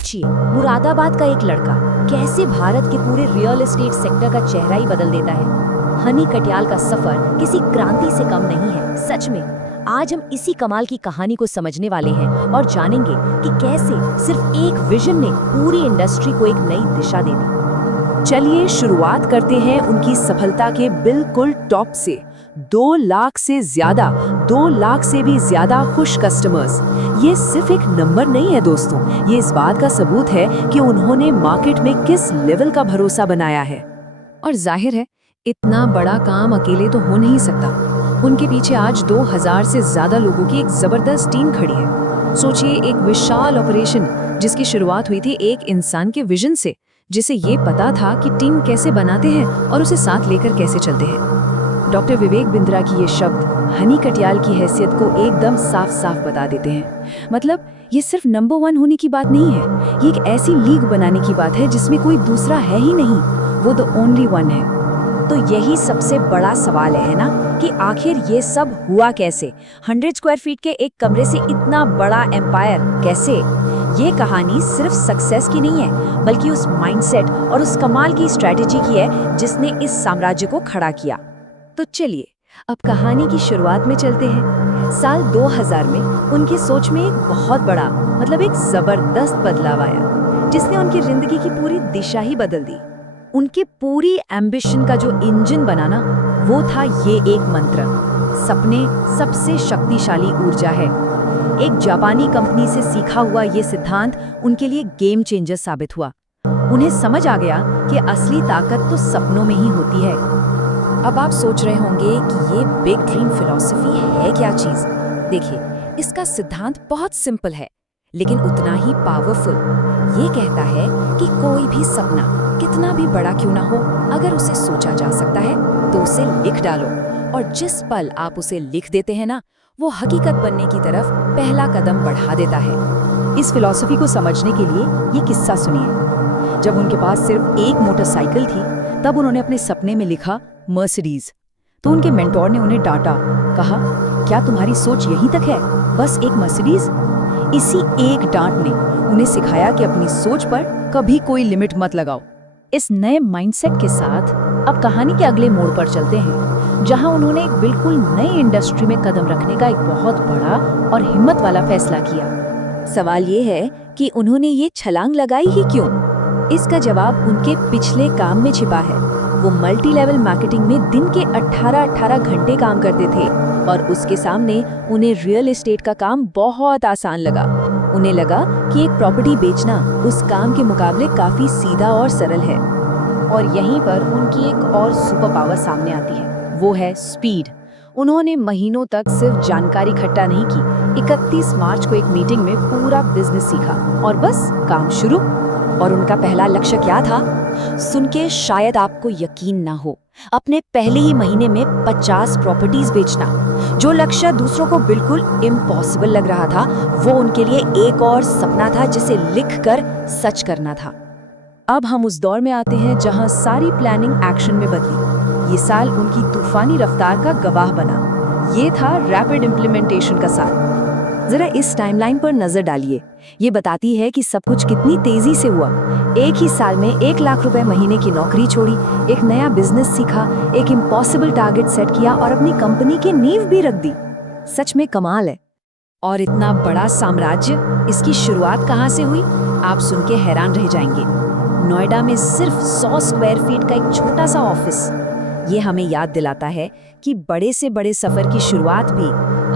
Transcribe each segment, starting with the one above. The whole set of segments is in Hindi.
सोचिए, मुरादाबाद का एक लड़का कैसे भारत के पूरे रियल एस्टेट सेक्टर का चेहरा ही बदल देता है। हनी कटियाल का सफर किसी क्रांति से कम नहीं है। सच में आज हम इसी कमाल की कहानी को समझने वाले हैं और जानेंगे कि कैसे सिर्फ एक विजन ने पूरी इंडस्ट्री को एक नई दिशा दे दी। चलिए शुरुआत करते हैं उनकी सफलता के बिल्कुल टॉप से। 2 लाख से ज्यादा, 2 लाख से भी ज्यादा खुश कस्टमर्स। ये सिर्फ एक नंबर नहीं है दोस्तों, ये इस बात का सबूत है कि उन्होंने मार्केट में किस लेवल का भरोसा बनाया है। और जाहिर है इतना बड़ा काम अकेले तो हो नहीं सकता। उनके पीछे आज 2000 से ज्यादा लोगों की एक जबरदस्त टीम खड़ी है। सोचिए, एक विशाल ऑपरेशन जिसकी शुरुआत हुई थी एक इंसान के विजन से, जिसे ये पता था कि टीम कैसे बनाते हैं और उसे साथ लेकर कैसे चलते हैं। डॉक्टर विवेक बिंद्रा की ये शब्द हनी कटियाल की हैसियत को एकदम साफ साफ बता देते हैं। मतलब ये सिर्फ नंबर 1 होने की बात नहीं है, ये एक ऐसी लीग बनाने की बात है जिसमें कोई दूसरा है ही नहीं, वो द ओनली वन है। तो यही सबसे बड़ा सवाल है ना, कि आखिर ये सब हुआ कैसे? 100 स्क्वायर फीट के एक कमरे से इतना बड़ा एम्पायर कैसे? ये कहानी सिर्फ सक्सेस की नहीं है, बल्कि उस माइंडसेट और उस कमाल की स्ट्रेटेजी की है जिसने इस साम्राज्य को खड़ा किया। तो चलिए अब कहानी की शुरुआत में चलते हैं। साल 2000 में उनकी सोच में एक बहुत बड़ा, मतलब एक जबरदस्त बदलाव आया जिसने उनकी जिंदगी की पूरी दिशा ही बदल दी। उनके पूरी एम्बिशन का जो इंजन बना ना, वो था ये एक मंत्र: सपने सबसे शक्तिशाली ऊर्जा है। एक जापानी कंपनी से सीखा हुआ ये सिद्धांत उनके लिए गेम चेंजर साबित हुआ। उन्हें समझ आ गया कि असली ताकत तो सपनों में ही होती है। अब आप सोच रहे होंगे कि ये बिग ड्रीम फिलॉसफी है क्या चीज? देखिए, इसका सिद्धांत बहुत सिंपल है लेकिन उतना ही पावरफुल। ये कहता है कि कोई भी सपना कितना भी बड़ा क्यों ना हो, अगर उसे सोचा जा सकता है तो उसे लिख डालो, और जिस पल आप उसे लिख देते हैं ना, वो हकीकत बनने की तरफ पहला कदम बढ़ा देता है। इस फिलॉसफी को समझने के लिए ये किस्सा सुनिए। जब उनके पास सिर्फ एक मोटरसाइकिल थी, तब उन्होंने अपने सपने में लिखा मर्सिडीज। तो उनके मेंटोर ने उन्हें डांटा, कहा, क्या तुम्हारी सोच यहीं तक है, बस एक मर्सिडीज? इसी एक डांट ने उन्हें सिखाया कि अपनी सोच पर कभी कोई लिमिट मत लगाओ। इस नए माइंडसेट के साथ अब कहानी के अगले मोड़ पर चलते हैं, जहां उन्होंने एक बिल्कुल नई इंडस्ट्री में कदम रखने का एक बहुत बड़ा और हिम्मत वाला फैसला किया। सवाल ये है कि उन्होंने ये छलांग लगाई ही क्यों? इसका जवाब उनके पिछले काम में छिपा है। वो मल्टी लेवल मार्केटिंग में दिन के 18-18 घंटे काम करते थे और उसके सामने उन्हें रियल एस्टेट का काम बहुत आसान लगा। उन्हें लगा कि एक प्रॉपर्टी बेचना उस काम के मुकाबले काफी सीधा और सरल है। और यहीं पर उनकी एक और सुपर पावर सामने आती है, वो है स्पीड। उन्होंने महीनों तक सिर्फ जानकारी इकट्ठा नहीं की, 31 मार्च को एक मीटिंग में पूरा बिजनेस सीखा और बस काम शुरू। और उनका पहला लक्ष्य क्या था? सुन के शायद आपको यकीन ना हो, अपने पहले ही महीने में 50 प्रॉपर्टीज बेचना। जो लक्ष्य दूसरों को बिल्कुल इम्पॉसिबल लग रहा था, वो उनके लिए एक और सपना था जिसे लिखकर सच करना था। अब हम उस दौर में आते हैं जहां सारी प्लानिंग एक्शन में बदली। ये साल उनकी तूफानी रफ्तार का गवाह बना। ये था रैपिड इम्प्लीमेंटेशन का साल। जरा इस टाइमलाइन पर नजर डालिए। ये बताती है कि सब कुछ कितनी तेजी से हुआ। एक ही साल में 1 लाख रुपए महीने की नौकरी छोड़ी, एक नया बिजनेस सीखा, एक इम्पॉसिबल टारगेट सेट किया और अपनी कंपनी की नींव भी रख दी। सच में कमाल है। और इतना बड़ा साम्राज्य, इसकी शुरुआत कहाँ से हुई? आप सुन के हैरान रह जाएंगे। नोएडा में सिर्फ 100 स्क्वायर फीट का एक छोटा सा ऑफिस। ये हमें याद दिलाता है कि बड़े से बड़े सफर की शुरुआत भी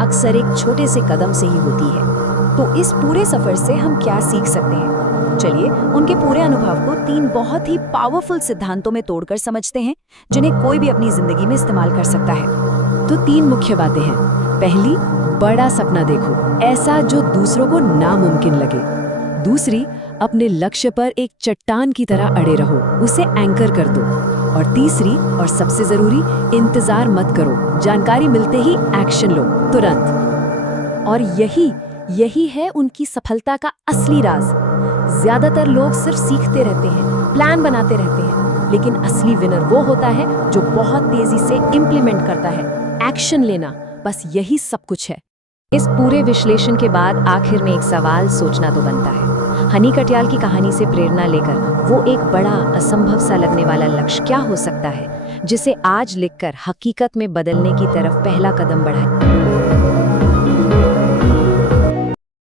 अक्सर एक छोटे से कदम से ही होती है। तो इस पूरे सफर से हम क्या सीख सकते हैं? चलिए उनके पूरे अनुभव को 3 बहुत ही पावरफुल सिद्धांतों में तोड़कर समझते हैं, जिन्हें कोई भी अपनी जिंदगी में इस्तेमाल कर सकता है। तो 3 मुख्य बातें हैं। पहली, बड़ा सपना देखो, ऐसा जो दूसरों को नामुमकिन लगे। दूसरी, अपने लक्ष्य पर एक चट्टान की तरह अड़े रहो, उसे एंकर कर दो। और तीसरी और सबसे जरूरी, इंतजार मत करो, जानकारी मिलते ही एक्शन लो तुरंत। और यही है उनकी सफलता का असली राज। ज्यादातर लोग सिर्फ सीखते रहते हैं, प्लान बनाते रहते हैं, लेकिन असली विनर वो होता है जो बहुत तेजी से इम्प्लीमेंट करता है। एक्शन लेना, बस यही सब कुछ है। इस पूरे विश्लेषण के बाद आखिर में एक सवाल सोचना तो बनता है। हनी कटियाल की कहानी से प्रेरणा लेकर वो एक बड़ा असंभव सा लगने वाला लक्ष्य क्या हो सकता है जिसे आज लिखकर हकीकत में बदलने की तरफ पहला कदम बढ़ाए।